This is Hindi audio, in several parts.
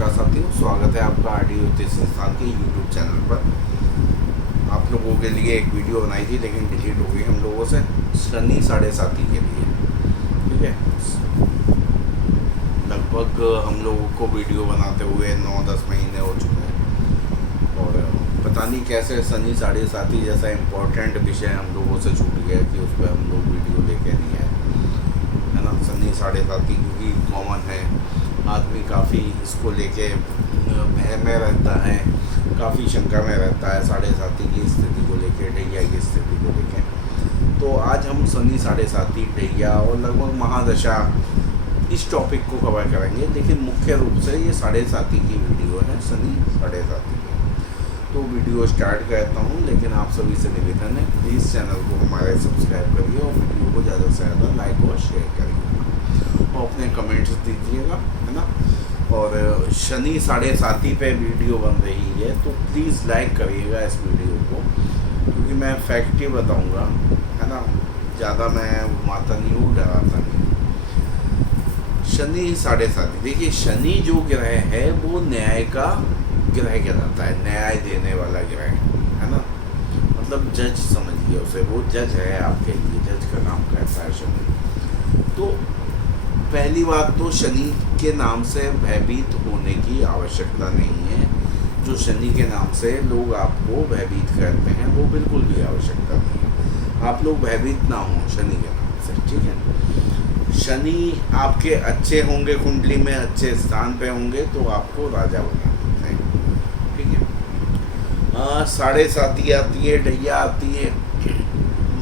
नमस्कार साथियों, स्वागत है आपका आर डी ज्योतिष संस्थान के यूट्यूब चैनल पर। आप लोगों के लिए एक वीडियो बनाई थी लेकिन डिलीट हो गई हम लोगों से, शनि साढ़े साथी के लिए। ठीक है, लगभग हम लोगों को वीडियो बनाते हुए 9-10 महीने हो चुके हैं और पता नहीं कैसे शनि साढ़े साथी जैसा इम्पोर्टेंट विषय हम लोगों से छूट गया कि उस पर हम लोग वीडियो लेके नहीं आए, है ना। शनि साढ़े साथी क्योंकि कॉमन है, आदमी काफ़ी इसको लेके भय में रहता है, काफ़ी शंका में रहता है साढ़े साथी की स्थिति को लेके, ढैया की स्थिति को लेके। तो आज हम शनि साढ़े साथी, ढैया और लगभग महादशा इस टॉपिक को कवर करेंगे, लेकिन मुख्य रूप से ये साढ़े साथी की वीडियो है, शनि साढ़े साथी की। तो वीडियो स्टार्ट करता हूँ, लेकिन आप सभी से निवेदन है प्लीज़ चैनल को हमारे सब्सक्राइब करिए और वीडियो को ज़्यादा से ज़्यादा लाइक और शेयर करिए और अपने कमेंट्स दीजिएगा, है ना। और शनि साढ़े साथी पे वीडियो बन रही है तो प्लीज़ लाइक करिएगा इस वीडियो को, क्योंकि मैं फैक्ट ही बताऊँगा, है ना। ज़्यादा मैं माता नहीं हूँ, डराता नहीं। शनि साढ़े साथी, देखिए शनि जो ग्रह है वो न्याय का ग्रह कहलाता है, न्याय देने वाला ग्रह, है ना। मतलब जज समझिए उसे, वो जज है आपके लिए, जज का काम करता है शनि। तो पहली बात तो शनि के नाम से भयभीत होने की आवश्यकता नहीं है। जो शनि के नाम से लोग आपको भयभीत करते हैं वो बिल्कुल भी आवश्यकता नहीं है। आप लोग भयभीत ना हों शनि के नाम से, ठीक है। शनि आपके अच्छे होंगे, कुंडली में अच्छे स्थान पे होंगे तो आपको राजा बना देते हैं, ठीक है। साढ़े साथी आती है, ढैया आती है,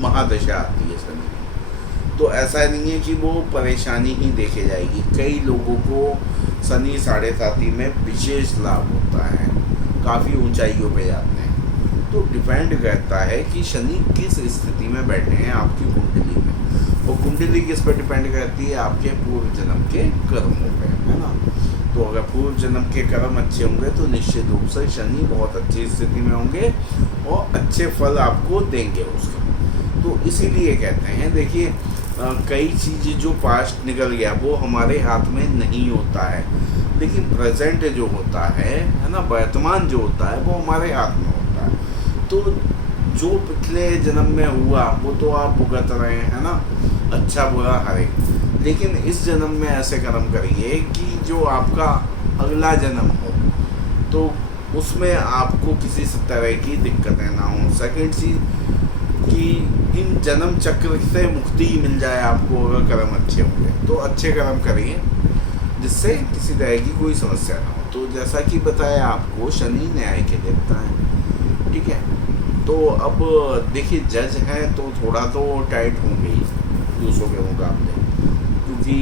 महादशा आती है शनि। तो ऐसा नहीं है कि वो परेशानी ही देखे जाएगी। कई लोगों को शनि साढ़े साथी में विशेष लाभ होता है, काफ़ी ऊंचाइयों पे जाते हैं। तो डिपेंड करता है कि शनि किस स्थिति में बैठे हैं आपकी कुंडली में। वो कुंडली किस पर डिपेंड करती है? आपके पूर्व जन्म के कर्मों पे, है ना। तो अगर पूर्व जन्म के कर्म अच्छे होंगे तो निश्चित रूप से शनि बहुत अच्छी स्थिति में होंगे और अच्छे फल आपको देंगे उसके। तो इसीलिए कहते हैं, देखिए कई चीज़ें जो पास्ट निकल गया वो हमारे हाथ में नहीं होता है, लेकिन प्रेजेंट जो होता है ना, वर्तमान जो होता है वो हमारे हाथ में होता है। तो जो पिछले जन्म में हुआ वो तो आप भुगत रहे हैं, है ना, अच्छा बुरा हर एक। लेकिन इस जन्म में ऐसे कर्म करिए कि जो आपका अगला जन्म हो तो उसमें आपको किसी तरह की दिक्कतें ना हो। सेकेंड चीज़ कि इन जन्म चक्र से मुक्ति मिल जाए आपको अगर कर्म अच्छे होंगे। तो अच्छे कर्म करिए जिससे किसी तरह की कोई समस्या ना हो। तो जैसा कि बताया आपको, शनि न्याय के देवता हैं, ठीक है। तो अब देखिए जज हैं तो थोड़ा तो टाइट होंगे ही दूसरों के मुकाबले, क्योंकि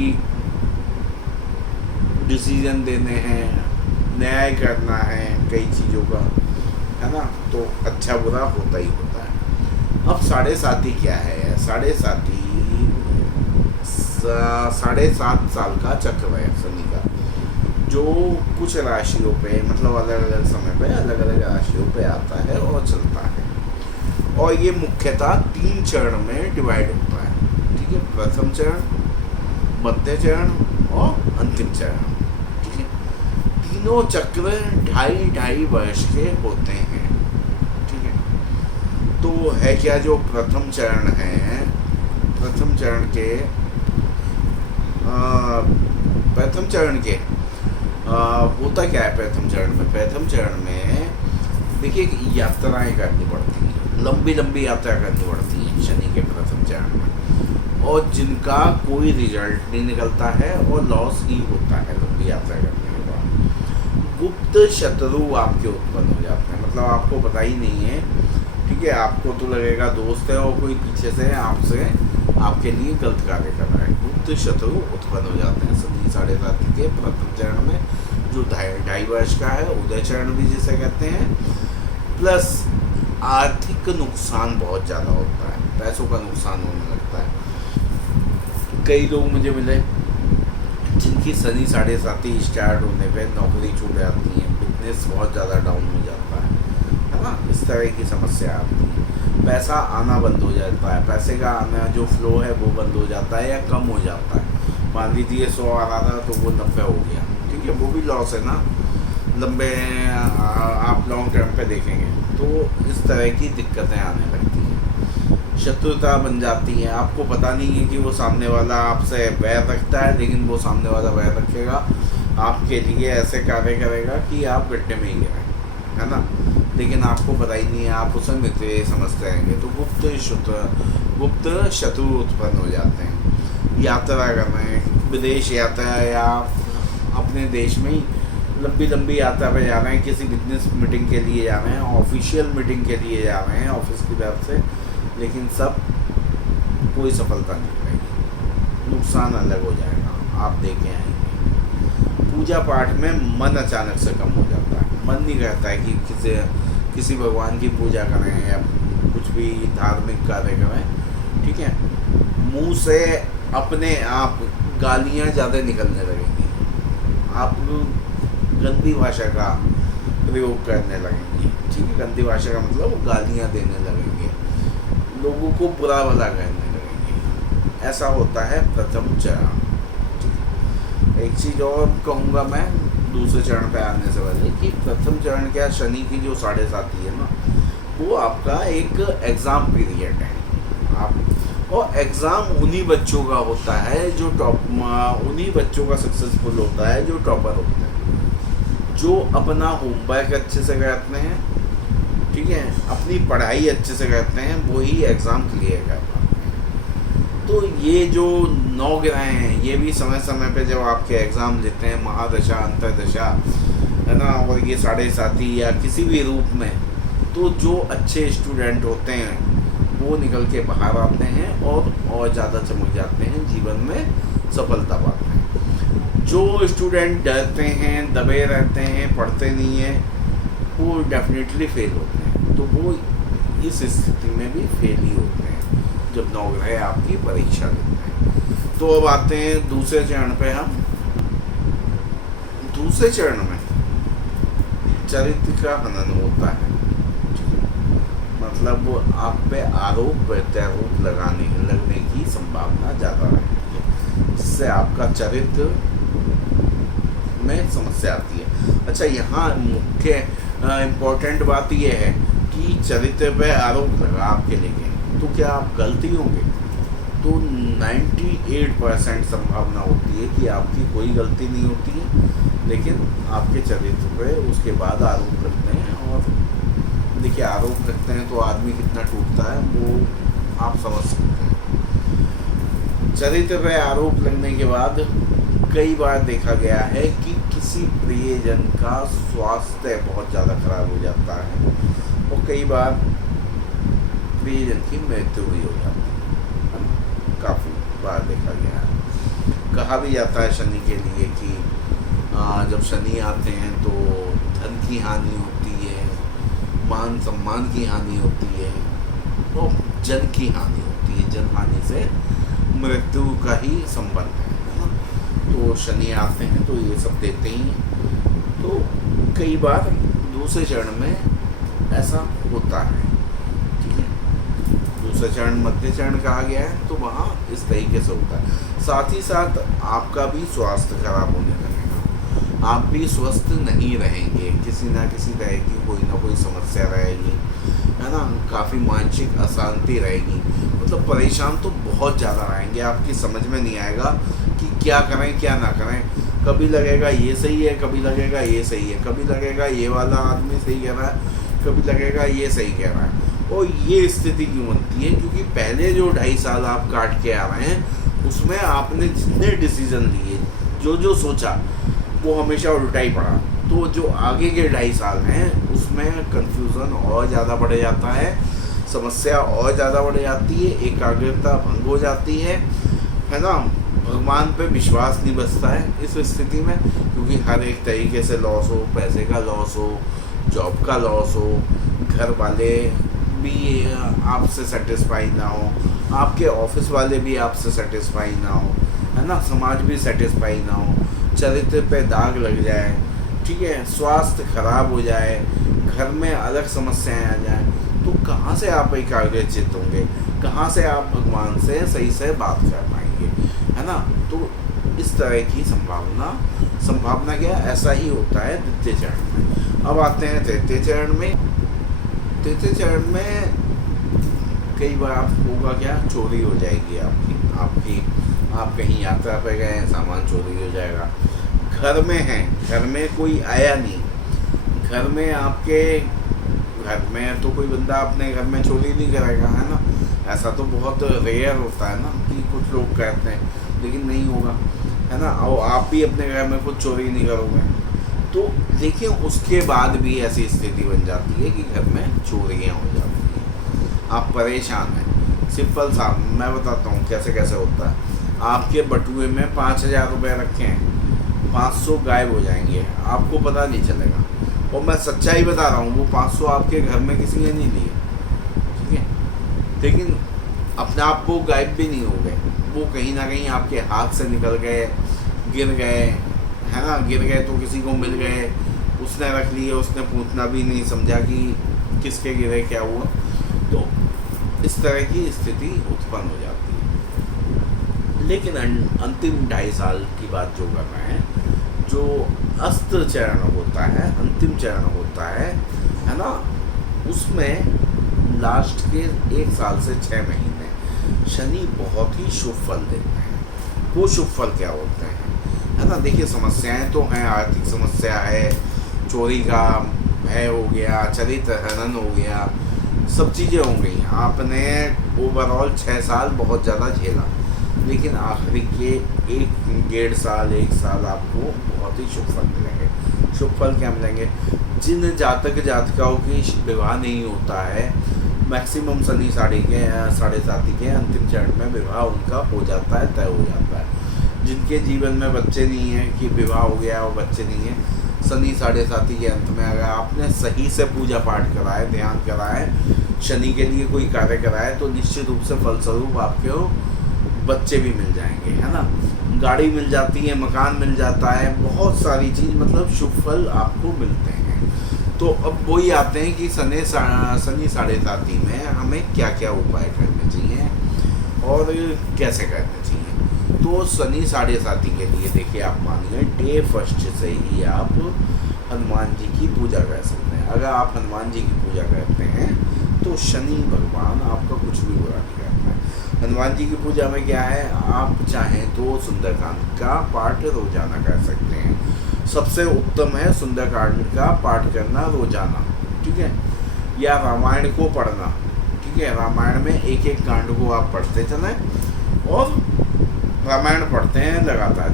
डिसीजन देने हैं, न्याय करना है कई चीज़ों का, है ना। तो अच्छा बुरा होता ही होता है। अब साढ़े साथी क्या है? साढ़े साथी 7.5 साल का चक्र है शनि का, जो कुछ राशियों पे, मतलब अलग अलग समय पे अलग अलग राशियों पे आता है और चलता है। और ये मुख्यतः 3 चरण में डिवाइड होता है, ठीक है। प्रथम चरण, मध्य चरण और अंतिम चरण, ठीक है। तीनों चक्र 2.5 वर्ष के होते हैं, ठीक है। तो है क्या जो प्रथम चरण है, प्रथम चरण के होता क्या है प्रथम चरण में? प्रथम चरण में देखिए यात्राएं करनी पड़ती हैं, लंबी लंबी यात्रा करनी पड़ती है शनि के प्रथम चरण में, और जिनका कोई रिजल्ट नहीं निकलता है और लॉस ही होता है लंबी यात्रा करने के बाद। गुप्त शत्रु आपके उत्पन्न हो जाते हैं, मतलब आपको पता ही नहीं है, ठीक है। आपको तो लगेगा दोस्त है और कोई पीछे से आपसे आपके लिए गलत कार्य कर रहा है। गुप्त शत्रु उत्पन्न हो जाते हैं शनि साढ़े साथी के प्रथम चरण में, जो 2.5 वर्ष का है, उदय चरण भी जिसे कहते हैं। प्लस आर्थिक नुकसान बहुत ज़्यादा होता है, पैसों का नुकसान होने लगता है। कई लोग मुझे मिले जिनकी शनि साढ़े साथी स्टार्ट होने पे नौकरी छूट जाती है, बिजनेस बहुत ज़्यादा डाउन हो जाता है ना। इस तरह की समस्या आती है, पैसा आना बंद हो जाता है, पैसे का आना जो फ्लो है वो बंद हो जाता है या कम हो जाता है। मान लीजिए 100 आ रहा था तो वो 90 हो गया, ठीक है, वो भी लॉस है ना। लंबे आप लॉन्ग टर्म पे देखेंगे तो इस तरह की दिक्कतें आने लगती हैं, शत्रुता बन जाती है। आपको पता नहीं है कि वो सामने वाला आपसे वैर रखता है, लेकिन वो सामने वाला वैर रखेगा, आपके लिए ऐसे कार्य करेगा कि आप गड्ढे में ही गिरें, है ना। लेकिन आपको पता ही नहीं है, आप उसे मित्र समझते रहेंगे, तो गुप्त शत्रु उत्पन्न हो जाते हैं। यात्रा कर रहे हैं, विदेश यात्रा या अपने देश में ही लंबी यात्रा पे जा रहे हैं, किसी बिजनेस मीटिंग के लिए जा रहे हैं, ऑफिशियल मीटिंग के लिए जा रहे हैं ऑफिस की तरफ से, लेकिन सब कोई सफलता नहीं रहेगी, नुकसान अलग हो जाएगा, आप देखे आएंगे। पूजा पाठ में मन अचानक से कम हो जाता है, मन नहीं करता है कि किसी भगवान की पूजा करें या कुछ भी धार्मिक कार्य करें, ठीक है। मुंह से अपने आप गालियाँ ज़्यादा निकलने लगेंगी, आप गंदी भाषा का प्रयोग करने लगेंगे, ठीक है। गंदी भाषा का मतलब गालियाँ देने लगेंगे, लोगों को बुरा भला कहने लगेंगे, ऐसा होता है प्रथम चरण। एक चीज़ और कहूँगा मैं दूसरे चरण पे आने से पहले कि प्रथम चरण क्या, शनि की जो 7.5 है ना, वो आपका एक एग्ज़ाम पीरियड है। आप और एग्ज़ाम उन्हीं बच्चों का होता है जो उन्हीं बच्चों का सक्सेसफुल होता है जो टॉपर होते हैं, जो अपना होमवर्क अच्छे से करते हैं, ठीक है, अपनी पढ़ाई अच्छे से करते हैं, वही एग्ज़ाम क्लियर कर पाते हैं। तो ये जो 9 ग्रह हैं, ये भी समय समय पे जब आपके एग्ज़ाम देते हैं, महादशा अंतरदशा, है ना, और ये 7.5 या किसी भी रूप में, तो जो अच्छे स्टूडेंट होते हैं वो निकल के बाहर आते हैं और ज़्यादा चमक जाते हैं, जीवन में सफलता पाते हैं। जो स्टूडेंट डरते हैं, दबे रहते हैं, पढ़ते नहीं हैं, वो डेफिनेटली फेल होते हैं। तो वो इस स्थिति में भी फेल ही होते हैं जब 9 ग्रह आपकी परीक्षा लेते हैं। तो अब आते हैं दूसरे चरण पे। हम दूसरे चरण में चरित्र का हनन होता है, मतलब आप पे आरोप प्रत्यारोप लगने की संभावना ज़्यादा रहती है, जिससे आपका चरित्र में समस्या आती है। अच्छा, यहाँ मुख्य इम्पोर्टेंट बात यह है कि चरित्र पे आरोप लगा आपके लेके, तो क्या आप गलती होंगे? तो 98% संभावना होती है कि आपकी कोई गलती नहीं होती है, लेकिन आपके चरित्र पे उसके बाद आरोप लगते हैं। और देखिए, आरोप लगते हैं तो आदमी कितना टूटता है वो आप समझ सकते हैं। चरित्र पे आरोप लगने के बाद कई बार देखा गया है कि किसी प्रियजन का स्वास्थ्य बहुत ज़्यादा खराब हो जाता है, और कई बार प्रियजन की मृत्यु भी हो जाती है, काफ़ी बार देखा गया है। कहा भी जाता है शनि के लिए कि जब शनि आते हैं तो धन की हानि होती है, मान सम्मान की हानि होती है, और जन की हानि होती है। जन हानि से मृत्यु का ही संबंध है ना। तो शनि आते हैं तो ये सब देते ही हैं। तो कई बार दूसरे चरण में ऐसा होता है, ठीक है। दूसरा चरण मध्य चरण कहा गया है, तो वहाँ इस तरीके से होता है। साथ ही साथ आपका भी स्वास्थ्य खराब होने लगेगा, आप भी स्वस्थ नहीं रहेंगे, किसी ना किसी तरह की कोई ना कोई समस्या रहेगी, है ना। काफ़ी मानसिक अशांति रहेगी, मतलब परेशान तो बहुत ज़्यादा रहेंगे, आपकी समझ में नहीं आएगा कि क्या करें क्या ना करें। कभी लगेगा ये सही है, कभी लगेगा ये सही है, कभी लगेगा ये वाला आदमी सही कह रहा है, कभी लगेगा ये सही कह रहा है। और ये स्थिति क्यों बनती है? क्योंकि पहले जो 2.5 साल आप काट के आ रहे हैं, उसमें आपने जितने डिसीजन लिए, जो सोचा, वो हमेशा उल्टा ही पड़ा। तो जो आगे के 2.5 साल हैं उसमें कंफ्यूजन और ज़्यादा बढ़ जाता है, समस्या और ज़्यादा बढ़ जाती है, एकाग्रता भंग हो जाती है ना। भगवान पे विश्वास नहीं बचता है इस स्थिति में, क्योंकि हर एक तरीके से लॉस हो, पैसे का लॉस हो, जॉब का लॉस हो, घर वाले भी आपसे सेटिस्फाई ना हो, आपके ऑफिस वाले भी आपसे सेटिस्फाई ना हो, है ना, समाज भी सेटिस्फाई ना हो, चरित्र पे दाग लग जाए, ठीक है, स्वास्थ्य खराब हो जाए, घर में अलग समस्याएं आ जाएं, तो कहाँ से आप एकाग्रचित्त होंगे, कहाँ से आप भगवान से सही से बात कर पाएंगे, है ना। तो इस तरह की संभावना क्या ऐसा ही होता है द्वितीय चरण में। अब आते हैं तृतीय चरण में। तृतीय चरण में कई बार होगा क्या, चोरी हो जाएगी आपकी। आप कहीं यात्रा पर गए, सामान चोरी हो जाएगा। घर में है, घर में कोई आया नहीं, घर में आपके घर में तो कोई बंदा अपने घर में चोरी नहीं करेगा, है ना। ऐसा तो बहुत रेयर होता है ना कि कुछ लोग कहते हैं, लेकिन नहीं होगा, है ना। और आप भी अपने घर में कुछ चोरी नहीं करोगे। तो देखिए उसके बाद भी ऐसी स्थिति बन जाती है कि घर में चोरियाँ हो जाती हैं, आप परेशान हैं। सिंपल सा मैं बताता हूँ कैसे कैसे होता है। आपके बटुए में 5,000 रुपये रखे हैं, 500 गायब हो जाएंगे, आपको पता नहीं चलेगा। और मैं सच्चाई बता रहा हूँ, वो 500 आपके घर में किसी ने नहीं लिए, ठीक है, लेकिन अपने आप वो गायब भी नहीं हो गए, वो कहीं ना कहीं आपके हाथ से निकल गए, गिर गए, है ना। गिर गए तो किसी को मिल गए, उसने रख लिए, उसने पूछना भी नहीं समझा कि किसके गिरे, क्या हुआ। तो इस तरह की स्थिति उत्पन्न हो जाती है। लेकिन अंतिम 2.5 साल की बात जो कर रहे हैं, जो अस्त चरण होता है, अंतिम चरण होता है ना, उसमें लास्ट के 1 साल से 6 महीने शनि बहुत ही शुभ फल देते हैं। वो शुभ फल क्या होते हैं, है ना। देखिए समस्याएं तो हैं, आर्थिक समस्या है, चोरी का भय हो गया, चरित्र हनन हो गया, सब चीज़ें हो गई। आपने ओवरऑल 6 साल बहुत ज़्यादा झेला, लेकिन आखिरी के 1-1.5 साल 1 साल आपको बहुत ही शुभ फल मिलेंगे। शुभ फल क्या मिलेंगे, जिन जातक जातिकाओं की विवाह नहीं होता है, मैक्सिमम शनि साढ़े साथी के अंतिम चरण में विवाह उनका हो जाता है, तय हो जाता है। जिनके जीवन में बच्चे नहीं हैं कि विवाह हो गया और बच्चे नहीं हैं, शनि साढ़े साथी के अंत में अगर आपने सही से पूजा पाठ कराए, ध्यान कराए, शनि के लिए कोई कार्य कराए, तो निश्चित रूप से फलस्वरूप आपके बच्चे भी मिल जाएंगे, है ना। गाड़ी मिल जाती है, मकान मिल जाता है, बहुत सारी चीज़, मतलब शुभ फल आपको मिलते हैं। तो अब वही आते हैं कि शनि साढ़े साथी में हमें क्या क्या उपाय करने चाहिए और कैसे करने चाहिए। तो शनि साढ़े साथी के लिए देखिए, आप मानिए डे फर्स्ट से ही आप हनुमान जी की पूजा कर सकते हैं। अगर आप हनुमान जी की पूजा करते हैं तो शनि भगवान आपका कुछ भी बुरा नहीं करता है। हनुमान जी की पूजा में क्या है, आप चाहें तो सुंदरकांड का पाठ रोजाना कर सकते हैं। सबसे उत्तम है सुंदरकांड का पाठ करना रोजाना, ठीक है, या रामायण को पढ़ना, ठीक है। रामायण में एक एक कांड को आप पढ़ते चलें और रामायण पढ़ते हैं लगातार,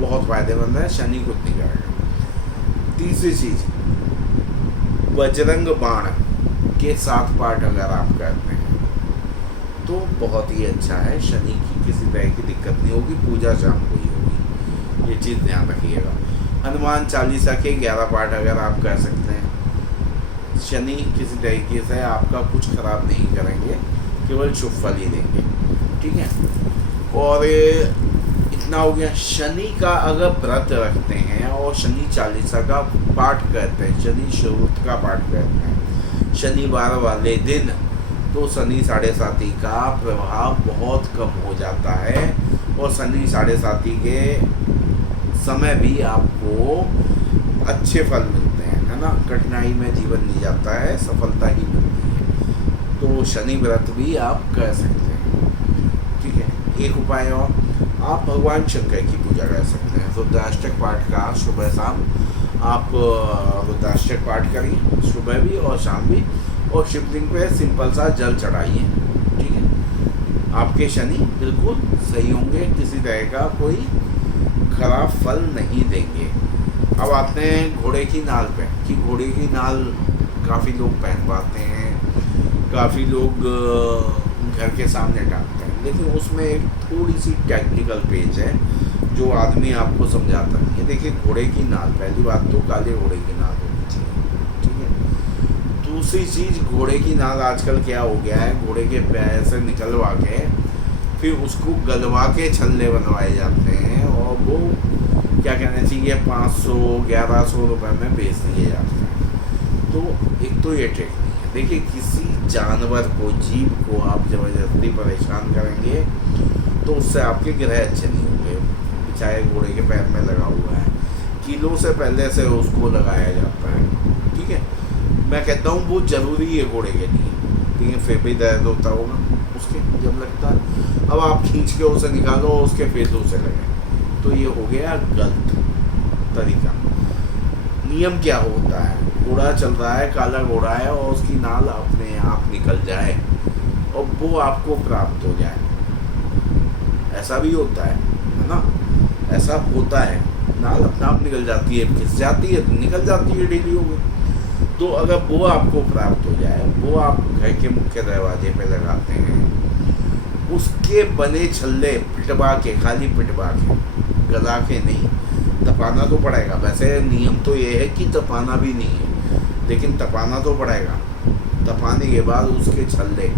बहुत फायदेमंद है, शनि कुछ नहीं करेगा। तीसरी चीज, बजरंग बाण के 7 पाठ अगर आप करते हैं तो बहुत ही अच्छा है, शनि की किसी तरह की दिक्कत नहीं होगी, पूजा शाम को ही होगी, ये चीज़ ध्यान रखिएगा। हनुमान चालीसा के 11 पाठ अगर आप कर सकते हैं, शनि किसी तरीके से आपका कुछ खराब नहीं करेंगे, केवल शुभ फल ही देंगे, ठीक है। और इतना हो गया। शनि का अगर व्रत रखते हैं और शनि चालीसा का पाठ करते हैं, शनि श्रुत का पाठ करते हैं शनिवार वाले दिन, तो शनि साढ़े साथी का प्रभाव बहुत कम हो जाता है और शनि साढ़े साथी के समय भी आपको अच्छे फल मिलते हैं, है ना। कठिनाई में जीवन नहीं जाता है, सफलता ही मिलती है। तो शनि व्रत भी आप कर सकते हैं, ठीक है। एक उपाय और, आप भगवान शंकर की पूजा कर सकते हैं। रुद्राष्टक पाठ का सुबह शाम आप रुद्राष्टक पाठ करिए, सुबह भी और शाम भी, और शिवलिंग पे सिंपल सा जल चढ़ाइए, ठीक है। आपके शनि बिल्कुल सही होंगे, किसी तरह का कोई खराब फल नहीं देंगे। अब आते हैं घोड़े की नाल पे, कि घोड़े की नाल काफ़ी लोग पहनवाते हैं, काफ़ी लोग घर के सामने टांगते हैं, लेकिन उसमें एक थोड़ी सी टेक्निकल पेज है जो आदमी आपको समझाता नहीं है। देखिए घोड़े की नाल, पहली बात तो काले घोड़े की नाल होनी चाहिए, ठीक है। दूसरी चीज़, घोड़े की नाल आजकल क्या हो गया है, घोड़े के पैर से निकलवा के फिर उसको गलवा के छल्ले बनवाए जाते हैं और वो क्या कहना चाहिए 500-1100 रुपये में बेच दिए जाते हैं। तो एक तो ये ट्रिक नहीं है। देखिए किसी जानवर को, जीव को आप ज़बरदस्ती परेशान करेंगे तो उससे आपके ग्रह अच्छे नहीं होंगे, चाहे घोड़े के पैर में लगा हुआ है, कीलों से पहले से उसको लगाया जाता है। ठीक है, मैं कहता हूँ वो ज़रूरी है घोड़े के लिए, ठीक है। फिर भी दर्द होता होगा उसके जब लगता है। अब आप खींच के उसे निकालो और उसके फेदों से लगे, तो ये हो गया गलत तरीका। नियम क्या होता है, घोड़ा चल रहा है, काला घोड़ा है, और उसकी नाल अपने आप निकल जाए और वो आपको प्राप्त हो जाए। ऐसा भी होता है ना, ऐसा होता है, नाल अपने आप निकल जाती है, घिस जाती है तो निकल जाती है डेली में। तो अगर वो आपको प्राप्त हो जाए, वो आप घर के मुख्य दरवाजे पे लगाते हैं, उसके बने छल्ले पिटवा के, खाली पिटवा के, गला के नहीं, तपाना तो पड़ेगा। वैसे नियम तो ये है कि तपाना भी नहीं है, लेकिन तपाना तो पड़ेगा। तपाने के बाद उसके छल्ले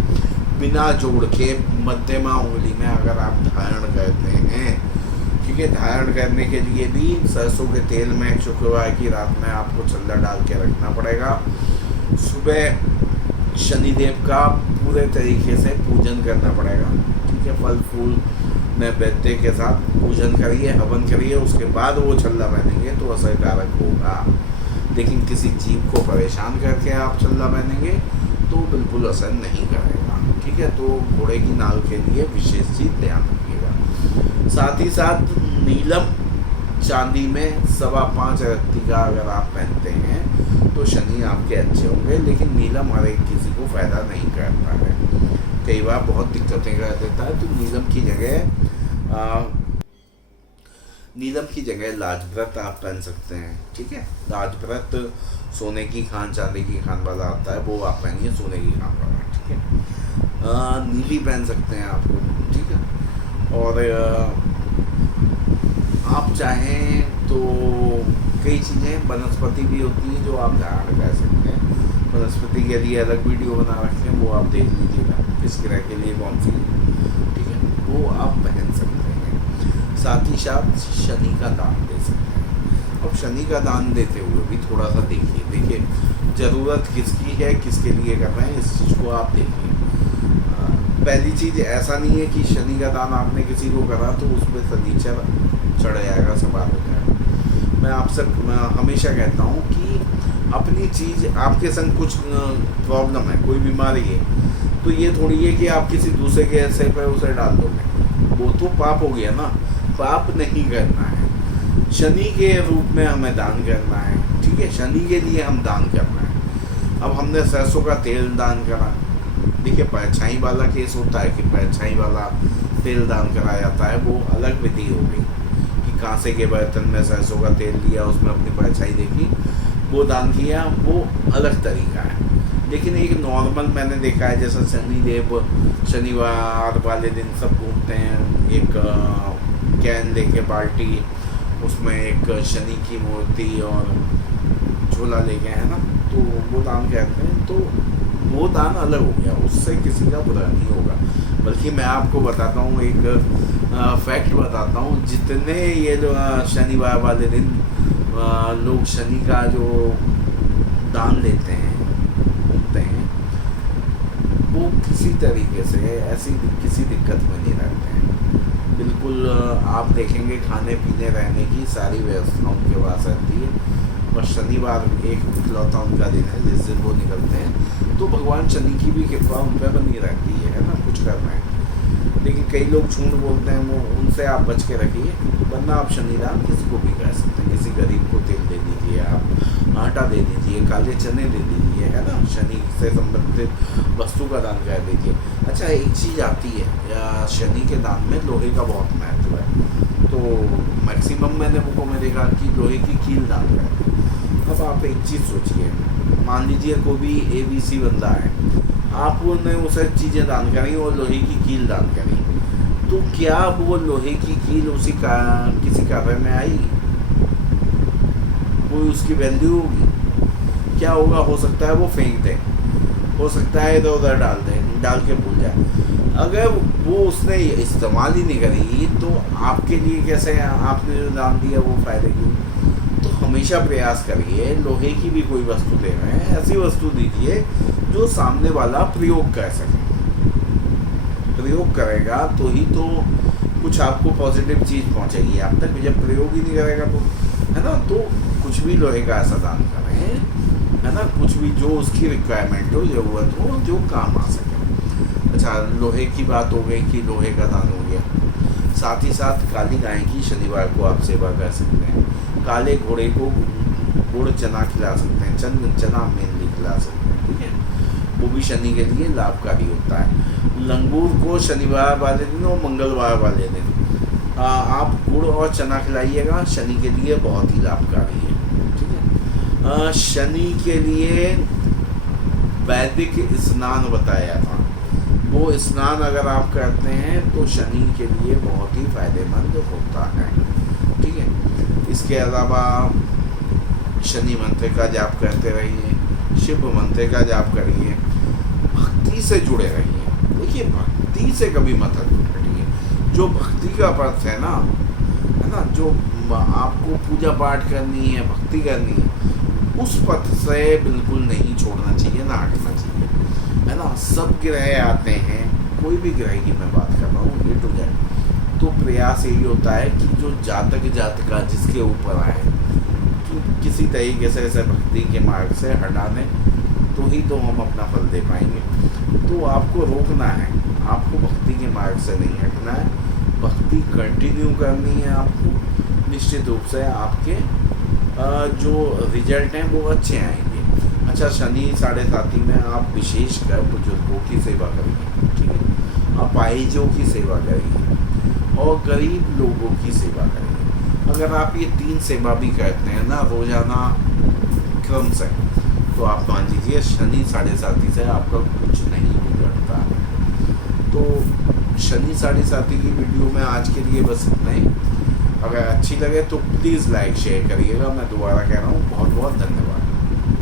बिना जोड़ के मध्यमा उंगली में अगर आप धारण करते हैं, ठीक है, धारण करने के लिए भी सरसों के तेल में शुक्रवार की रात में आपको छल्ला डाल के रखना पड़ेगा। सुबह शनिदेव का पूरे तरीके से पूजन करना पड़ेगा, ठीक है। फल फूल नैवेद्य के साथ पूजन करिए, हवन करिए, उसके बाद वो छल्ला पहनेंगे तो असरकारक होगा। लेकिन किसी जीव को परेशान करके आप छल्ला पहनेंगे तो बिल्कुल असर नहीं करेगा, ठीक है। तो घोड़े की नाल के लिए विशेष चीज़ ध्यान रखिएगा। साथ ही साथ नीलम चांदी में 5.25 रत्ती का अगर आप पहनते हैं तो शनि आपके अच्छे होंगे, लेकिन नीलम हर एक किसी को फ़ायदा नहीं करता है, कई बार बहुत दिक्कतें कर देता है। तो नीलम की जगह लाजव्रत आप पहन सकते हैं, ठीक है। लाजव्रत सोने की खान चांदी की खान वाला आता है, वो आप पहनिए, सोने की खान वाला, ठीक है। नीली पहन सकते हैं आप, ठीक है। और आप चाहें तो कई चीज़ें वनस्पति भी होती हैं जो आप धारण कर सकते हैं। वनस्पति के लिए अलग वीडियो बना रखे हैं, वो आप देख लीजिएगा, किस ग्रह के लिए कौन सी, ठीक है, वो आप पहन सकते हैं। साथ ही साथ शनि का दान दे सकते हैं। अब शनि का दान देते हुए भी थोड़ा सा देखिए ज़रूरत किसकी है, किसके लिए कर रहे हैं, इस चीज़ को आप देखिए। पहली चीज़, ऐसा नहीं है कि शनि का दान आपने किसी को करा तो उस पर सनीचर चढ़ जाएगा, सवाल हो जाएगा। मैं आपसे हमेशा कहता हूँ कि अपनी चीज़, आपके संग कुछ प्रॉब्लम है, कोई बीमारी है, तो ये थोड़ी है कि आप किसी दूसरे के ऐसे पर उसे डाल दोगे, वो तो पाप हो गया ना। पाप नहीं करना है, शनि के रूप में हमें दान करना है, ठीक है। शनि के लिए हम दान करना है। अब हमने सरसों का तेल दान करा, देखिए परछाई वाला केस होता है कि परछाई वाला तेल दान करा जाता है, वो अलग विधि हो गई कि कांसे के बर्तन में सरसों का तेल लिया, उसमें अपनी परछाई देखी, वो दान किया, वो अलग तरीका है। लेकिन एक नॉर्मल मैंने देखा है, जैसा शनिदेव शनिवार वाले दिन सब घूमते हैं, एक कैन लेके बाल्टी, उसमें एक शनि की मूर्ति और झोला लेके, है ना, तो वो दान कहते हैं। तो वो दान अलग हो गया, उससे किसी का बुरा नहीं होगा। बल्कि मैं आपको बताता हूँ, एक फैक्ट बताता हूँ, जितने ये जो शनिवार वाले दिन लोग शनि का जो दान लेते हैं, घूमते हैं, वो किसी तरीके से ऐसी किसी दिक्कत में नहीं रहते हैं। बिल्कुल आप देखेंगे खाने पीने रहने की सारी व्यवस्था उनके पास रहती है। और शनिवार एक इकलौता उनका दिन है जिस दिन वो निकलते हैं, तो भगवान शनि की भी कृपा उन पर बनी रहती है ना, कुछ कर रहे हैं। लेकिन कई लोग झूठ बोलते हैं, वो उनसे आप बच के रखिए, वरना आप शनिदान किसी को भी कर सकते हैं। किसी गरीब को तेल दे दीजिए, आप आटा दे दीजिए, काले चने दे दीजिए, है ना, शनि से संबंधित वस्तु का दान कर दीजिए। अच्छा, एक चीज़ आती है शनि के दान में, लोहे का बहुत महत्व है। तो मैक्सिमम मैंने बुकों में देखा कि लोहे की कील दान करते हैं। अब आप एक चीज़ सोचिए, मान लीजिए कोई भी ABC बंदा है, आपने उसे चीज़ें दान करी और लोहे की कील दान करी, तो क्या वो लोहे की कील उसी का किसी कार्य में आएगी? कोई उसकी वैल्यू होगी? क्या होगा? हो सकता है वो फेंक दे, हो सकता है इधर उधर डाल दे, डाल के भूल जाए। अगर वो उसने इस्तेमाल ही नहीं करी तो आपके लिए कैसे, आपने जो दान दिया वो फ़ायदे की? तो हमेशा प्रयास करिए, लोहे की भी कोई वस्तु दे रहे हैं, ऐसी वस्तु दीजिए जो सामने वाला प्रयोग कर सके। प्रयोग करेगा तो ही तो कुछ आपको पॉजिटिव चीज़ पहुंचेगी आप तक। जब प्रयोग ही नहीं करेगा तो, है ना, तो कुछ भी लोहे का ऐसा दान करें, है ना, कुछ भी जो उसकी रिक्वायरमेंट हो, ज़रूरत हो, जो काम आ सके। अच्छा, लोहे की बात हो गई कि लोहे का दान हो गया। साथ ही साथ काली गाय की शनिवार को आप सेवा कर सकते हैं। काले घोड़े को गुड़ चना खिला सकते हैं, चना मेनली खिला सकते हैं, ठीक है, वो भी शनि के लिए लाभकारी होता है। लंगूर को शनिवार वाले दिन और मंगलवार वाले दिन आप गुड़ और चना खिलाइएगा, शनि के लिए बहुत ही लाभकारी है, ठीक है। शनि के लिए वैदिक स्नान बताया था, वो स्नान अगर आप करते हैं तो शनि के लिए बहुत ही फायदेमंद होता है, ठीक है। इसके अलावा शनि मंत्र का जाप करते रहिए, शिव मंत्र का जाप करिए, भक्ति से जुड़े रहिए। देखिए, भक्ति से कभी मत हटिए। जो भक्ति का पथ है ना, जो आपको पूजा पाठ करनी है, भक्ति करनी है, उस पथ से बिल्कुल नहीं छोड़ना चाहिए, ना हटना चाहिए, है ना। सब ग्रह आते हैं, कोई भी ग्रह की मैं बात कर रहा हूँ, A to Z, तो प्रयास यही होता है कि जो जातका जिसके ऊपर आए कि किसी तरीके से ऐसे भक्ति के मार्ग से हटा दें, तो ही तो हम अपना फल दे पाएंगे। तो आपको रोकना है, आपको भक्ति के मार्ग से नहीं हटना है, भक्ति कंटिन्यू करनी है आपको। निश्चित रूप से आपके जो रिजल्ट हैं वो अच्छे आएंगे। अच्छा, शनि 7.5 में आप विशेषकर बुजुर्गों की सेवा करिए, ठीक है, अपाहिजों की सेवा करिए और गरीब लोगों की सेवा करिए। अगर आप ये 3 सेवा भी करते हैं ना रोजाना क्रम से, तो आप मान लीजिए शनि 7.5 से आपका कुछ नहीं बिगड़ता है। तो शनि 7.5 की वीडियो में आज के लिए बस इतना ही। अगर अच्छी लगे तो प्लीज़ लाइक शेयर करिएगा। मैं दोबारा कह रहा हूँ,